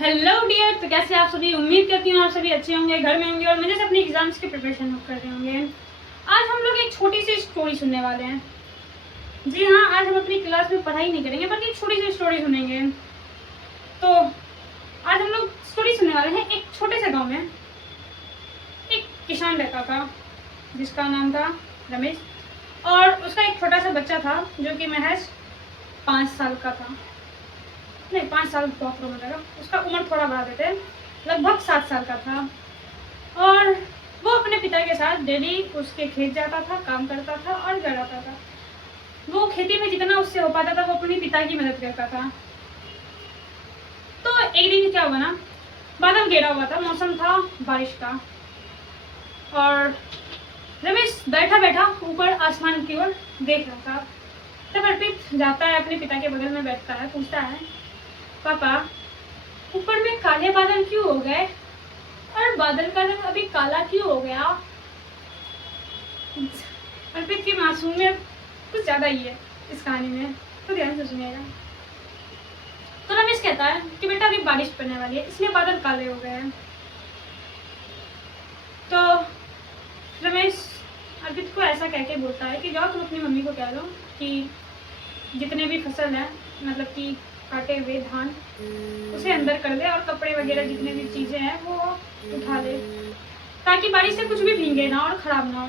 Hello dear, तो कैसे आप सभी। उम्मीद करती हूँ आप सभी अच्छे होंगे, घर में होंगे और मजे से अपने एग्जाम्स की प्रिपरेशन कर रहे होंगे। आज हम लोग एक छोटी सी स्टोरी सुनने वाले हैं। जी हाँ, आज हम अपनी क्लास में पढ़ाई नहीं करेंगे बल्कि एक छोटी सी स्टोरी सुनेंगे। तो आज हम लोग स्टोरी सुनने वाले हैं। एक छोटे से गाँव में एक किसान रहता था जिसका नाम था रमेश, और उसका एक छोटा सा बच्चा था जो कि महज 5 साल का था। नहीं, 5 साल बहुत कम लगा, उसका उम्र थोड़ा बढ़ा देते, लगभग 7 साल का था। और वो अपने पिता के साथ डेली उसके खेत जाता था, काम करता था और घर आता था। वो खेती में जितना उससे हो पाता था वो अपने पिता की मदद करता था। तो एक दिन क्या हुआ ना, बादल घेरा हुआ था, मौसम था बारिश का, और रमेश बैठा बैठा ऊपर आसमान की ओर देख रहा था। तब अर्पित जाता है, अपने पिता के बगल में बैठता है, पूछता है, पापा ऊपर में काले बादल क्यों हो गए और बादल का रंग अभी काला क्यों हो गया। अर्पित की मासूमियत कुछ ज्यादा ही है इस कहानी में, तो ध्यान से सुनिएगा। तो रमेश कहता है कि बेटा अभी बारिश पड़ने वाली है इसलिए बादल काले हो गए हैं। तो रमेश अर्पित को ऐसा कह के बोलता है कि जाओ तुम अपनी मम्मी को कह दो कि जितने भी फसल है, मतलब कि काटे हुए धान, उसे अंदर कर दे और कपड़े वगैरह जितने भी चीजें हैं वो उठा ले, ताकि बारिश से कुछ भी भीगे ना और खराब ना हो।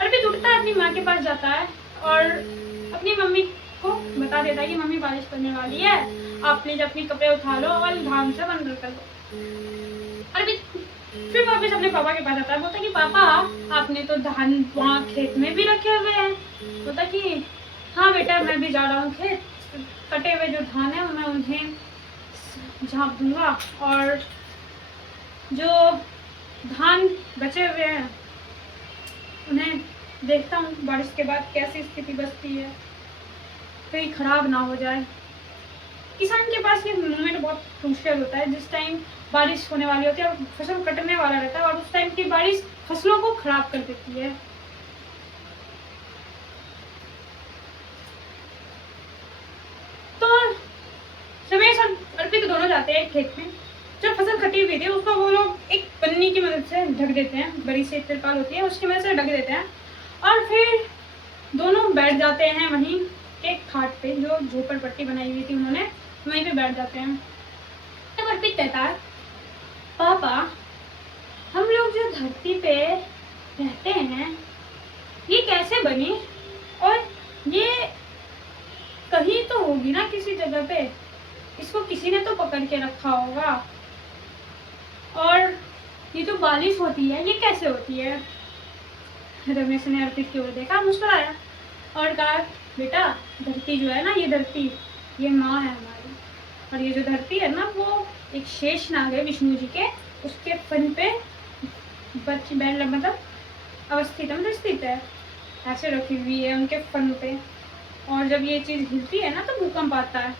अर्पित उठता है, अपनी माँ के पास जाता है और अपनी मम्मी को बता देता है कि मम्मी बारिश पड़ने वाली है, आप प्लीज अपने कपड़े उठा लो और धान से अंदर कर लो। अर्पित फिर वापस अपने पापा के पास आता है, बोलता कि पापा आपने तो धान वहाँ खेत में भी रखे हुए हैं। बोलता कि हाँ बेटा, मैं भी जा रहा हूँ खेत, कटे हुए जो धान है मैं उन्हें झाँप दूंगा और जो धान बचे हुए हैं उन्हें देखता हूँ बारिश के बाद कैसी स्थिति बचती है, कहीं खराब ना हो जाए। किसान के पास ये मोमेंट बहुत क्रूशियल होता है, जिस टाइम बारिश होने वाली होती है और फसल कटने वाला रहता है, और उस टाइम की बारिश फसलों को खराब कर देती है। तो रमेश और अर्पित दोनों जाते हैं खेत में। जब फसल कटी हुई थी उसको वो लोग एक पन्नी की मदद से ढक देते हैं, बड़ी सी तिरपाल होती है उसकी मदद से ढक देते हैं, और फिर दोनों बैठ जाते हैं वहीं एक खाट पे जो झोपड़पट्टी बनाई हुई थी उन्होंने, वहीं पे बैठ जाते हैं। तब अर्पित कहता है, पापा हम लोग जो धरती पे रहते हैं ये कैसे बनी, और ये कहीं तो होगी ना किसी जगह पे, इसको किसी ने तो पकड़ के रखा होगा, और ये जो बारिश होती है ये कैसे होती है। रमेश ने अर्पित की ओर देखा, मुस्कुराया और कहा, बेटा धरती जो है ना, ये धरती ये माँ है हमारी, और ये जो धरती है ना वो एक शेष नाग है विष्णु जी के, उसके फन पे मतलब अवस्थित मतलब स्थित है, ऐसे रखी हुई है उनके फन पे, और जब ये चीज हिलती है ना तो भूकंप आता है,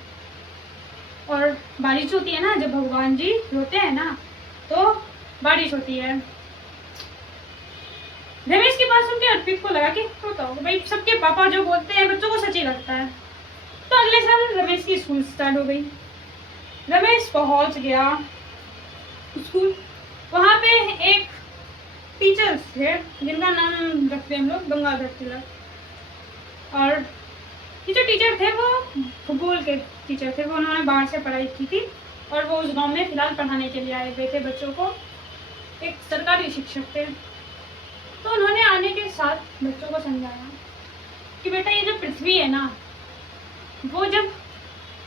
और बारिश होती है ना, जब भगवान जी रोते हैं ना तो बारिश होती है। रमेश की बात सुन के अर्पित को लगा कि बताओ भाई, सबके पापा जो बोलते हैं बच्चों को सच ही लगता है। तो अगले साल रमेश की स्कूल स्टार्ट हो गई। रमेश पहुंच गया स्कूल। वहां पे एक टीचर थे जिनका नाम रखते हम लोग गंगाधर तिलक, और ये जो टीचर थे वो भूगोल के टीचर थे, वो उन्होंने बाहर से पढ़ाई की थी और वो उस गांव में फिलहाल पढ़ाने के लिए आए हुए थे बच्चों को, एक सरकारी शिक्षक थे। तो उन्होंने आने के साथ बच्चों को समझाया कि बेटा ये जो पृथ्वी है ना, वो जब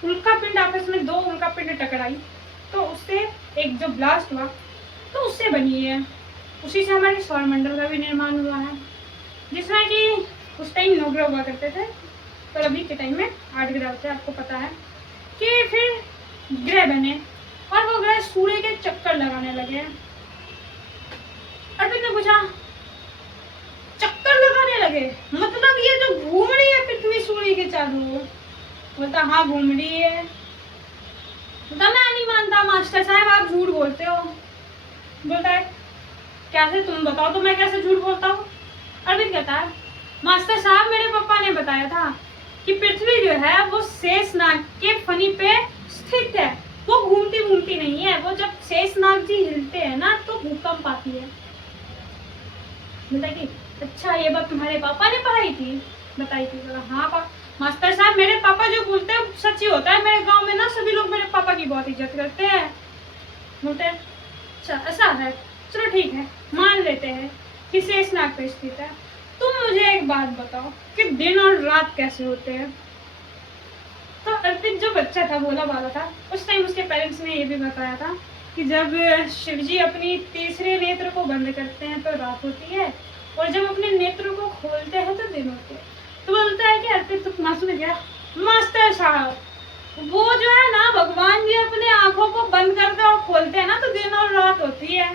उल्कापिंड आपस में दो उल्कापिंड टकराई तो उससे एक जो ब्लास्ट हुआ तो उससे बनी है, उसी से हमारे सौरमंडल का भी निर्माण हुआ है, जिसमें कि उस टाइम 9 ग्रह हुआ करते थे, पर अभी के टाइम में 8 ग्रह होते हैं, आपको पता है। कि फिर ग्रह बने और वो ग्रह सूर्य के चक्कर लगाने लगे। अर्पित ने पूछा, चक्कर लगाने लगे मतलब ये जो घूम रही है पृथ्वी सूर्य के चारों ओर। बोलता हाँ घूम रही है। बोलता मैं नहीं मानता मास्टर साहब, आप झूठ बोलते हो। बोलता है कैसे, तुम बताओ तो मैं कैसे झूठ बोलता हूँ। अर्पित कहता है, मास्टर साहब मेरे पापा ने बताया था कि पृथ्वी जो है वो शेषनाग के फनी पे स्थित है, वो जी हिलते हैं ना तो भूकंप आती है। बोला कि अच्छा ये बात तुम्हारे पापा ने पढ़ाई थी, बताई थी? बोला हाँ मास्टर साहब मेरे पापा जो बोलते हैं सच ही होता है। मेरे गांव में ना सभी लोग मेरे पापा की बहुत इज्जत करते हैं। बोलते हैं अच्छा ऐसा है, चलो ठीक है मान लेते हैं कि शेषनाग पे स्थित है। तुम मुझे एक बात बताओ कि दिन और रात कैसे होते हैं? तो अर्पित जो बच्चा था, भोला बाला था, उस टाइम उसके पेरेंट्स ने ये भी बताया था कि जब शिवजी अपनी तीसरे नेत्र को बंद करते हैं तो रात होती है और जब अपने नेत्रों को खोलते हैं तो दिन होते हैं। तो बोलता है कि अर्पित तो मासूम है क्या? मास्टर साहब वो जो है ना भगवान जी अपने आंखों को बंद करते और खोलते हैं ना तो दिन और रात होती है।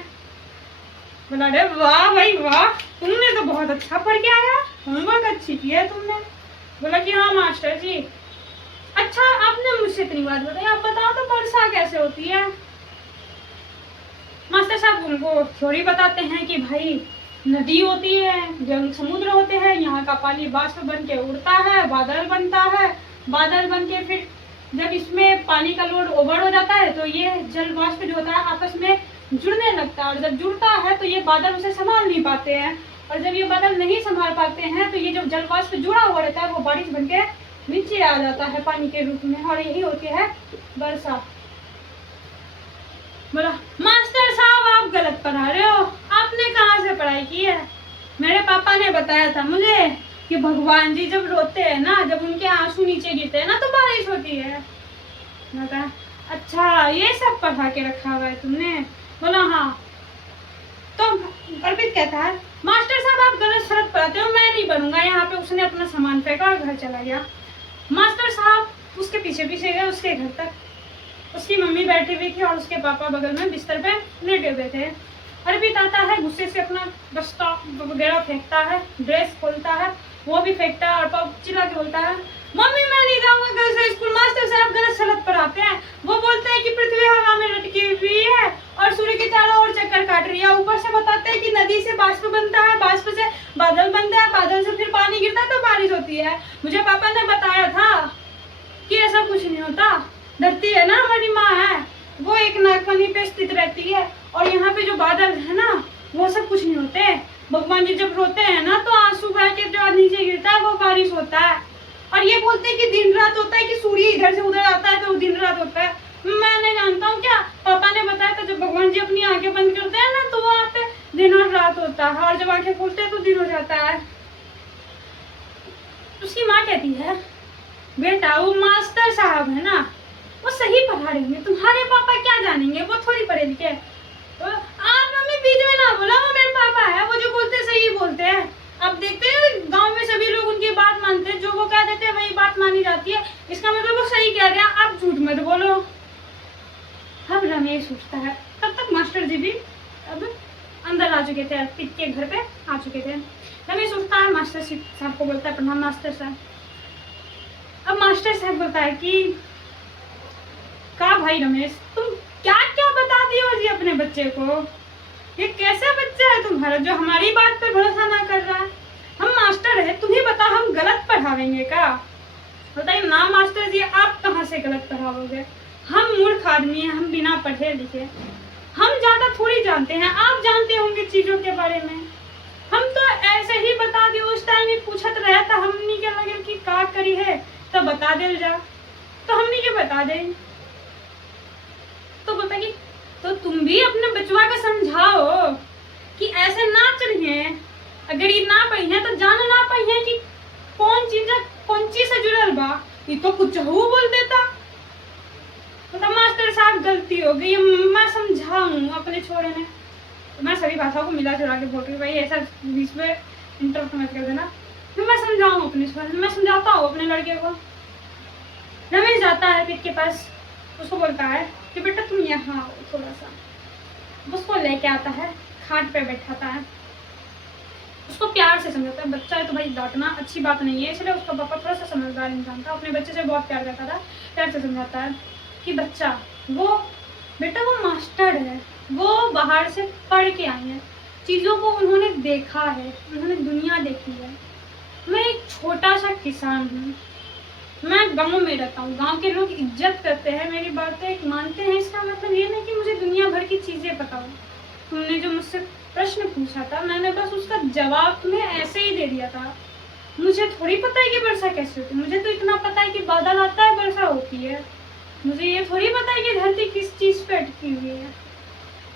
बोला अरे वाह भाई वाह, तुमने तो बहुत अच्छा पढ़ के आया, होमवर्क अच्छी की है तुमने। बोला कि हाँ मास्टर जी। अच्छा आपने मुझसे इतनी बात बताई, आप बताओ तो वर्षा कैसे होती है? मास्टर साहब उनको थ्योरी बताते हैं कि भाई नदी होती है, जल समुद्र होते हैं, यहाँ का पानी बाष्प बन के उड़ता है, बादल बनता है, बादल बन के फिर जब इसमें पानी का लोड ओवर हो जाता है तो ये जल वाष्प जो होता है आपस में जुड़ने लगता है और जब जुड़ता है तो ये बादल उसे संभाल नहीं पाते हैं और जब ये बादल नहीं संभाल पाते हैं तो ये जो जल वाष्प जुड़ा हुआ रहता है वो बारिश बन के नीचे आ जाता है पानी के रूप में और यही होती है वर्षा। बोला मास्टर साहब आप गलत पढ़ा रहे हो, आपने कहाँ से पढ़ाई की है? मेरे पापा ने बताया था मुझे कि भगवान जी जब रोते हैं ना, जब उनके आंसू नीचे गिरते हैं ना तो बारिश होती है। बोला अच्छा ये सब पढ़ा के रखा हुआ है तुमने? बोला हाँ। तो अर्पित कहता है मास्टर साहब आप गलत शरत पढ़ाते हो, मैं नहीं बनूंगा यहाँ पे। उसने अपना सामान फेंका और घर चला गया। मास्टर साहब उसके पीछे पीछे गए उसके घर तक। उसकी मम्मी बैठी हुई थी और उसके पापा बगल में बिस्तर पे लेटे हुए थे। अर्पित आता है गुस्से से अपना बस्ता वगैरह फेंकता है, ड्रेस खोलता है, वो भी फेंकता है और चिल्ला के बोलता है मम्मी मैं नहीं जाऊंगा कल से स्कूल, मास्टर साहब गलत शरत पढ़ाते हैं। वो बोलते हैं कि पृथ्वी हवा में लटकी हुई है और सूर्य के चारों ओर चक्कर काट रही है। ऊपर से बताते हैं कि नदी से बाष्प बनता है, बाष्प से बादल बनता है, बादल से फिर पानी गिरता है तो बारिश होती है। मुझे पापा ने बताया था कि ऐसा कुछ नहीं होता। धरती है ना हमारी माँ है, वो एक नागफनी पे स्थित रहती है और यहाँ पे जो बादल है ना वो सब कुछ नहीं होते। भगवान जी जब रोते हैं ना तो आंसू बह के जो नीचे गिरता है वो बारिश होता है। और ये बोलते हैं कि दिन रात होता है, कि सूर्य इधर से उधर आता है तो दिन रात होता है। मैं नहीं जानता हूँ क्या, पापा ने बताया था जब भगवान जी अपनी आंखें बंद करते हैं ना तो वहाँ पे दिन और रात होता है और जब आंखें खोलते हैं तो दिन हो जाता है। उसकी माँ कहती है बेटा वो मास्टर साहब है ना वो सही पढ़ा रहे हैं, तुम्हारे पापा क्या जानेंगे, वो थोड़ी पढ़े लिखे। तो आप मम्मी बीच में ना बोला, वो मेरे पापा है, वो जो बोलते सही बोलते हैं। अब देखते हैं गांव में सभी लोग उनकी बात मानते हैं, जो वो कह देते हैं वही बात मानी जाती है, इसका मतलब वो सही कह रहे हैं, आप झूठ मत बोलो। अब रमेश उठता है, तब तक मास्टर जी भी अब अंदर आ चुके थे, अर्पित के घर पे आ चुके थे। रमेश उठता है, मास्टर साहब को बोलता है प्रणाम मास्टर साहब। अब मास्टर साहब बोलता है कि का भाई रमेश तुम क्या क्या बता दियो जी अपने बच्चे को, ये कैसा बच्चा है तुम्हारा जो हमारी बात पे भरोसा ना कर रहा है? हम मास्टर है, तुम्हें बता हम गलत पढ़ावेंगे का? बताइए ना मास्टर जी आप कहाँ से गलत पढ़ाओगे? हम मूर्ख आदमी हैं, हम बिना पढ़े लिखे, हम ज्यादा थोड़ी जानते हैं, आप जानते होंगे चीजों के बारे में। हम तो ऐसे ही बता दिए, उस टाइम ही पूछत रहा था हमनी के लगे कि का करी है तो बता दे जा, तो हमनी के बता दे। तो बोलता कि तो तुम भी अपने बचवा को समझाओ कि ऐसे ना चढ़िए, अगर ये ना पढ़ी है तो जान ना पढ़ी है कि कौन चीज से जुड़ल बा, ये तो कुछ हो बोल देता। तो मास्टर साहब गलती हो गई, मैं समझाऊं अपने छोरे ने। तो मैं सभी भाषाओं को मिला जुला के बोल रही हूँ, भाई ऐसा बीच में इंटरप्ट मत कर देना। तो मैं समझाऊं अपने छोरे, मैं समझाता हूँ अपने लड़के को। रमेश जाता है अर्पित के पास, उसको बोलता है कि बेटा तुम यहाँ आओ थोड़ा सा। उसको लेके आता है, खाट पे बैठाता है, उसको प्यार से समझाता है। बच्चा है तो भाई डांटना अच्छी बात नहीं है, इसलिए उसका पापा थोड़ा सा समझदार इंसान था, अपने बच्चे से बहुत प्यार करता था। प्यार से समझाता है कि बच्चा वो बेटा वो मास्टर है, वो बाहर से पढ़ के आए हैं, चीज़ों को उन्होंने देखा है, उन्होंने दुनिया देखी है। मैं एक छोटा सा किसान हूँ, मैं गांव में रहता हूँ, गांव के लोग इज्जत करते हैं, मेरी बातें मानते हैं। इसका मतलब ये नहीं कि मुझे दुनिया भर की चीज़ें पता हो। तुमने जो मुझसे प्रश्न पूछा था, मैंने बस उसका जवाब तुम्हें ऐसे ही दे दिया था। मुझे थोड़ी पता है कि वर्षा कैसे होती है। मुझे तो इतना पता है कि बादल आता है, वर्षा होती है। मुझे ये थोड़ी पता है कि धरती किस चीज़ पे अटकी हुई है।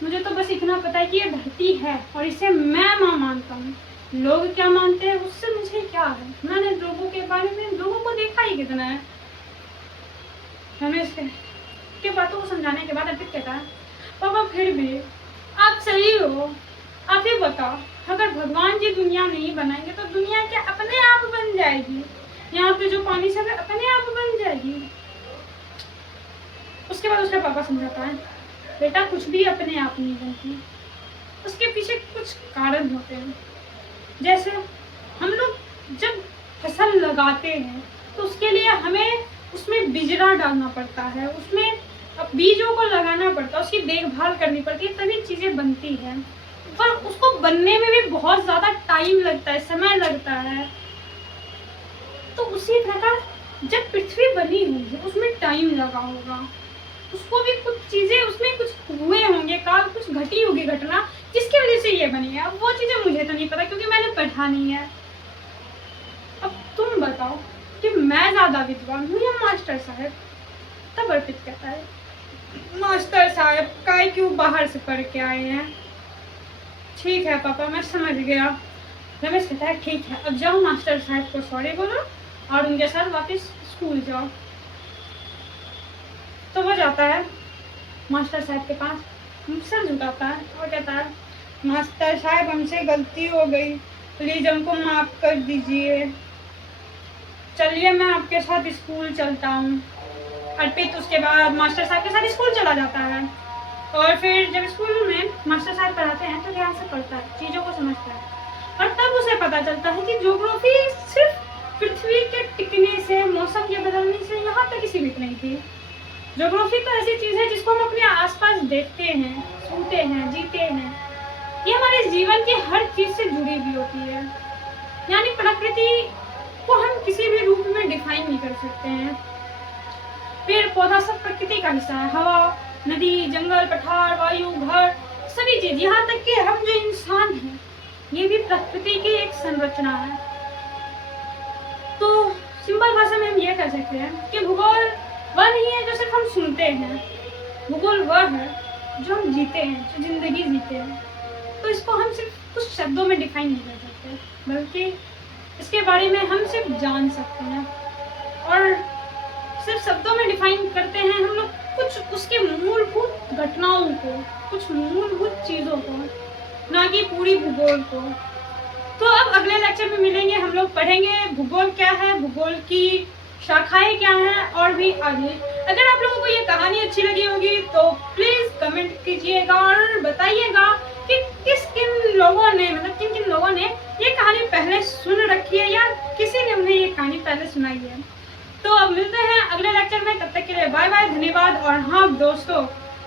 मुझे तो बस इतना पता है कि ये धरती है और इसे मैं माँ मानता हूँ। लोग क्या मानते हैं उससे मुझे क्या है। मैंने लोगों के बारे में, लोगों को देखा ही कितना है। रमेश के बातों को समझाने के बाद अर्पित कहता है, पापा फिर भी आप सही हो। आप ही बताओ, अगर भगवान जी दुनिया नहीं बनाएंगे तो दुनिया क्या अपने आप बन जाएगी? यहाँ पे जो पानी सब है अपने आप बन जाएगी। उसके बाद उसका पापा समझाता है, बेटा कुछ भी अपने आप नहीं बनती, उसके पीछे कुछ कारण होते हैं। जैसे हम लोग जब फसल लगाते हैं तो उसके लिए हमें उसमें बिजरा डालना पड़ता है, उसमें बीजों को लगाना पड़ता है, उसकी देखभाल करनी पड़ती है, तभी चीज़ें बनती हैं। पर उसको बनने में भी बहुत ज़्यादा टाइम लगता है, समय लगता है। तो उसी प्रकार जब पृथ्वी बनी हुई है उसमें टाइम लगा होगा, उसको भी कुछ चीज़ें, उसमें कुछ हुए होंगे काल, कुछ घटी होगी घटना जिसकी वजह से ये बनी है। अब वो चीज़ें मुझे तो नहीं पता क्योंकि मैंने पढ़ा नहीं है। अब तुम बताओ कि मैं ज़्यादा विद्वान हूँ या मास्टर साहब? तब अर्पित कहता है, मास्टर साहब काय क्यों बाहर से पढ़ के आए हैं। ठीक है पापा, मैं समझ गया। रमेश कहता है, ठीक है, अब जाओ मास्टर साहब को सॉरी बोलो और उनके साथ वापस स्कूल जाओ। तो वो जाता है मास्टर साहब के पास, सर झुकाता है और कहता है, मास्टर साहब हमसे गलती हो गई, प्लीज़ हमको माफ़ कर दीजिए। चलिए मैं आपके साथ स्कूल चलता हूँ। अर्पित उसके बाद मास्टर साहब के साथ स्कूल चला जाता है और फिर जब स्कूल में मास्टर साहब पढ़ाते हैं तो ध्यान से पढ़ता है, चीज़ों को समझता है। और तब उसे पता चलता है कि ज्योग्राफी सिर्फ पृथ्वी के टिकने से, मौसम के बदलने से यहाँ तक सीमित नहीं थी। ज्योग्राफी तो ऐसी चीज़ है जिसको हम अपने आसपास देखते हैं, सुनते हैं, जीते हैं। ये हमारे जीवन की हर चीज़ से जुड़ी हुई होती है। यानी प्रकृति को हम किसी भी रूप में डिफाइन नहीं कर सकते हैं। पेड़ पौधा सब प्रकृति का हिस्सा है। हवा, नदी, जंगल, पठार, वायु, घर, सभी चीज, यहाँ तक कि हम जो इंसान हैं ये भी प्रकृति की एक संरचना है। तो सिंपल भाषा में हम ये कह सकते हैं कि भूगोल वह नहीं है जो सिर्फ हम सुनते हैं, भूगोल वह है जो हम जीते हैं, जो जिंदगी जीते हैं। तो इसको हम सिर्फ कुछ शब्दों में डिफाइन नहीं कर सकते, बल्कि इसके बारे में हम सिर्फ जान सकते हैं। और सिर्फ शब्दों में डिफाइन करते हैं हम लोग कुछ उसके मूलभूत घटनाओं को, कुछ मूलभूत चीज़ों को, ना कि पूरी भूगोल को। तो अब अगले लेक्चर में मिलेंगे, हम लोग पढ़ेंगे भूगोल क्या है, भूगोल की शाखाएं क्या हैं और भी आगे। अगर आप लोगों को ये कहानी अच्छी लगी होगी तो प्लीज़ कमेंट कीजिएगा और बताइएगा कि किन लोगों ने, मतलब किन किन लोगों ने ये कहानी पहले सुन रखी है या किसी ने उन्हें ये कहानी पहले सुनाई है। तो अब मिलते हैं अगले लेक्चर में, तब तक के लिए बाय बाय, धन्यवाद। और हाँ दोस्तों,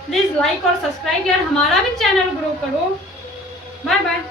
प्लीज़ लाइक और सब्सक्राइब यार, हमारा भी चैनल ग्रो करो। Bye bye.